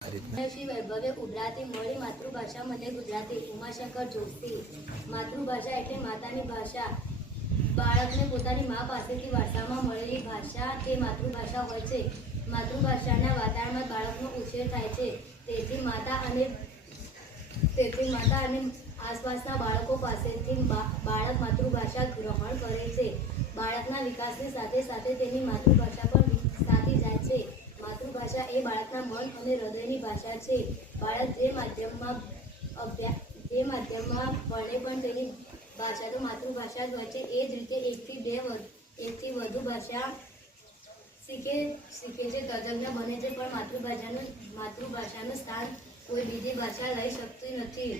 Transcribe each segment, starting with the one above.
શ્રી વૈભવે ઉભરાતી મળી માતૃભાષા મને ગુજરાતી. ઉમાશંકર જોશી. માતૃભાષા એટલે માતાની ભાષા. બાળકને પોતાની મા પાસેથી વારસામાં મળેલી ભાષા તે માતૃભાષા હોય છે. માતૃભાષાના વાતાવરણમાં બાળકનો ઉછેર થાય છે. તેથી માતા અને આસપાસના બાળકો પાસેથી બાળક માતૃભાષા ગ્રહણ કરે છે. બાળકના વિકાસની સાથે સાથે તેની માતૃભાષા પણ વિકસાતી જાય છે. માતૃભાષા એ બાળકના મન અને હૃદયની ભાષા છે. બાળક જે માધ્યમમાં ભણે પણ તેની ભાષા તો માતૃભાષા જ હોય છે. એ જ રીતે એકથી વધુ ભાષા શીખે છે, તજજ્ઞ બને છે, પણ માતૃભાષાનું સ્થાન કોઈ બીજી ભાષા લઈ શકતી નથી.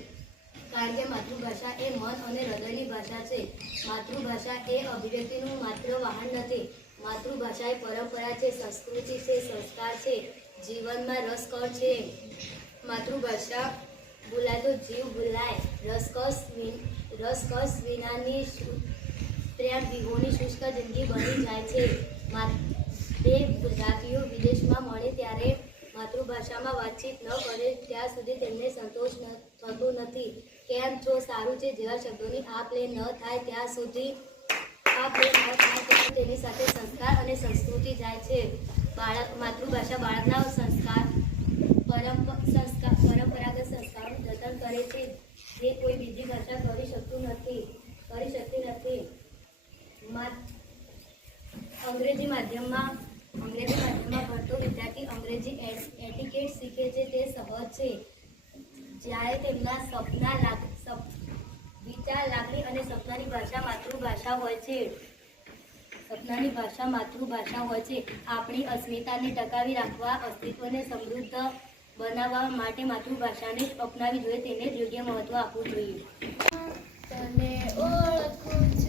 કારણ કે માતૃભાષા એ મન અને હૃદયની ભાષા છે. માતૃભાષા એ અભિવ્યક્તિનું માત્ર વાહન નથી. માતૃભાષા એ પરંપરા છે, સંસ્કૃતિ છે, સંસ્કાર છે, જીવનમાં રસકસ છે. માતૃભાષા ભૂલાય તો જીવ ભૂલાય. રસકસ વિનાની પ્રેમ વિહોની શુષ્ક જિંદગી બની જાય છે. બે ગુજરાતીઓ વિદેશમાં મળે ત્યારે માતૃભાષામાં વાતચીત ન કરે ત્યાં સુધી તેમને સંતોષ થતો નથી. કેમ છો, સારું છે જેવા શબ્દોની આપ લે ન થાય ત્યાં સુધી તેની સાથે સંસ્કાર અને સંસ્કૃતિ જાય છે. માતૃભાષા બાળકના પરંપરાગત સંસ્કારોનું જતન કરે છે, જે કોઈ બીજી ભાષા કરી શકતી નથી. અંગ્રેજી માધ્યમમાં ભણતો વિદ્યાર્થી અંગ્રેજી એટિકેટ શીખે છે તે સહજ છે. જ્યારે તેમના વિચાર, લાગણી અને સપનાની ભાષા માતૃભાષા હોય છે. આપણી અસ્મિતાને ટકાવી રાખવા, અસ્તિત્વને સમૃદ્ધ બનાવવા માટે માતૃભાષાને જ અપનાવી જોઈએ, તેને જ યોગ્ય મહત્વ આપવું જોઈએ. તને ઓળખું છું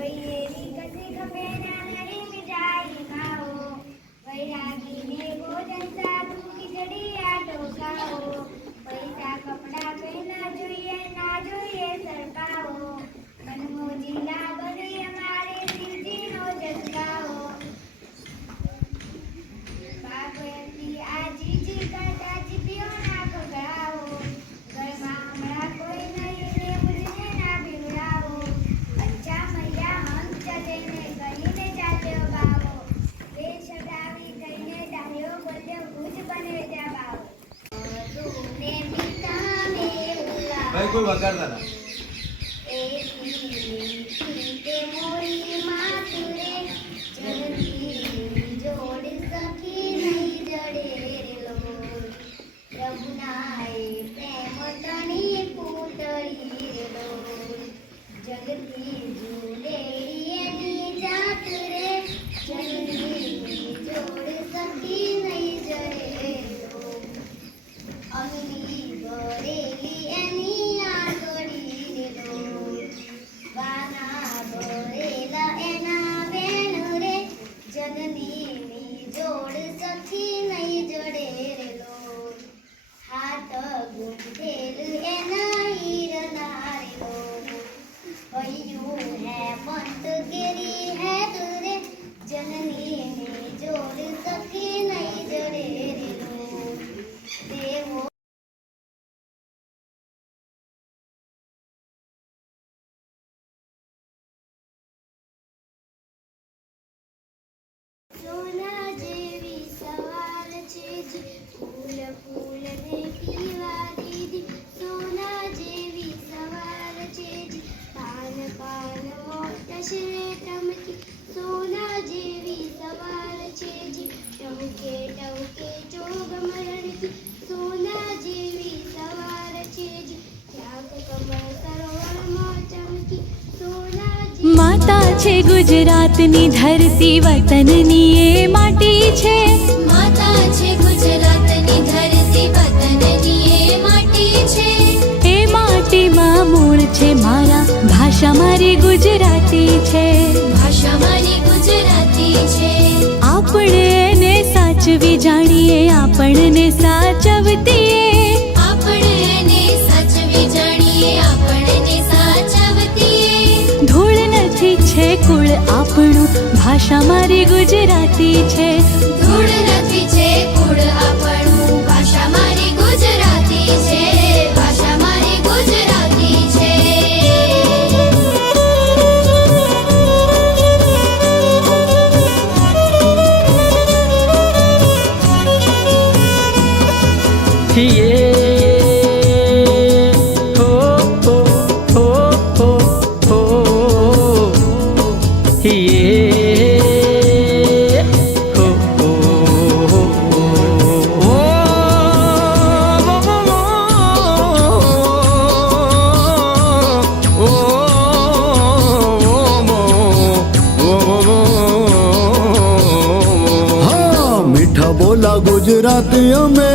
વૈયેરી કસી ખપે ના નરી મિજાઈ ખાઓ વૈરાગીને ભોજન સાદું ખીચડી આટો ખાઓ પૈસા કપડા પહેલા જોઈએ ના જોઈએ સરકાઓ મનમોજીલા બને અમારે શિવજીનો જસકાઓ બાગવતી આજીજી કરતા જીભીઓ ના ખગડાઓ ઘરમાં હમણાં કોઈ નહીં ને મુझे ના બિવડાવો અચ્છા મૈયા હમ ચલે ને કહીને ચાલ્યો બાવો બે શબ્દાવી કહીને ડાયો બોલ્યો ભુજ બને જા બાવો તુને પિતા મે ઉલા ભાઈ કોઈ વગાડતા ના તે મોરી માતુરે જગતી જોડ સખી નહીં જડે લો રઘુનાએ પ્રેમ તણી પૂતળી લો જગતી જુલેડી એની જાત રે જગતી જોડ સખી નહીં જડે લો અમલી ભરેલી એની આંગળી લો વાના ભરેલા એના વેણ રે જનનીની જોડ સખી નહીં જડે રે લો હાથ ગુંથેલ એના હીરના રે લો હૈયું હે મંત કેરી હે રે જનનીની જોડ સખી નહીં જડે રે લો દેવો સોના જેવી સવાર છે જી ફૂલ ફૂલને પીવા દીધી સોના જેવી સવાર છે જી પાન પાન મોટશે ટમકી સોના જેવી સવાર છે જી ટમકે ટમકે ચોગ મરણકી સોના જેવી સવાર છે જી ક્યાંક કમળ સરોવરમાં ચમકી સોના માતા છે ગુજરાતની ધરતી વતનની એ માટી છે માતા છે ગુજરાતની ધરતી વતનની એ માટી છે એ માટીમાં મૂળ છે મારા ભાષા મારી ગુજરાતી છે ભાષા મારી ગુજરાતી છે આપણે એને સાચવી જાણીએ આપણને સાચવતીએ આપણે એને સાચવી જાણીએ આપણને સાચવતીએ ધૂળ નથી છે કુળ આપણું ભાષા મારી ગુજરાતી છે ધૂળ નથી છે કુળ આપણું ભાષા મારી ગુજરાતી છે ભાષા મારી ગુજરાતી છે મીઠા બોલા ગુજરાતી અમે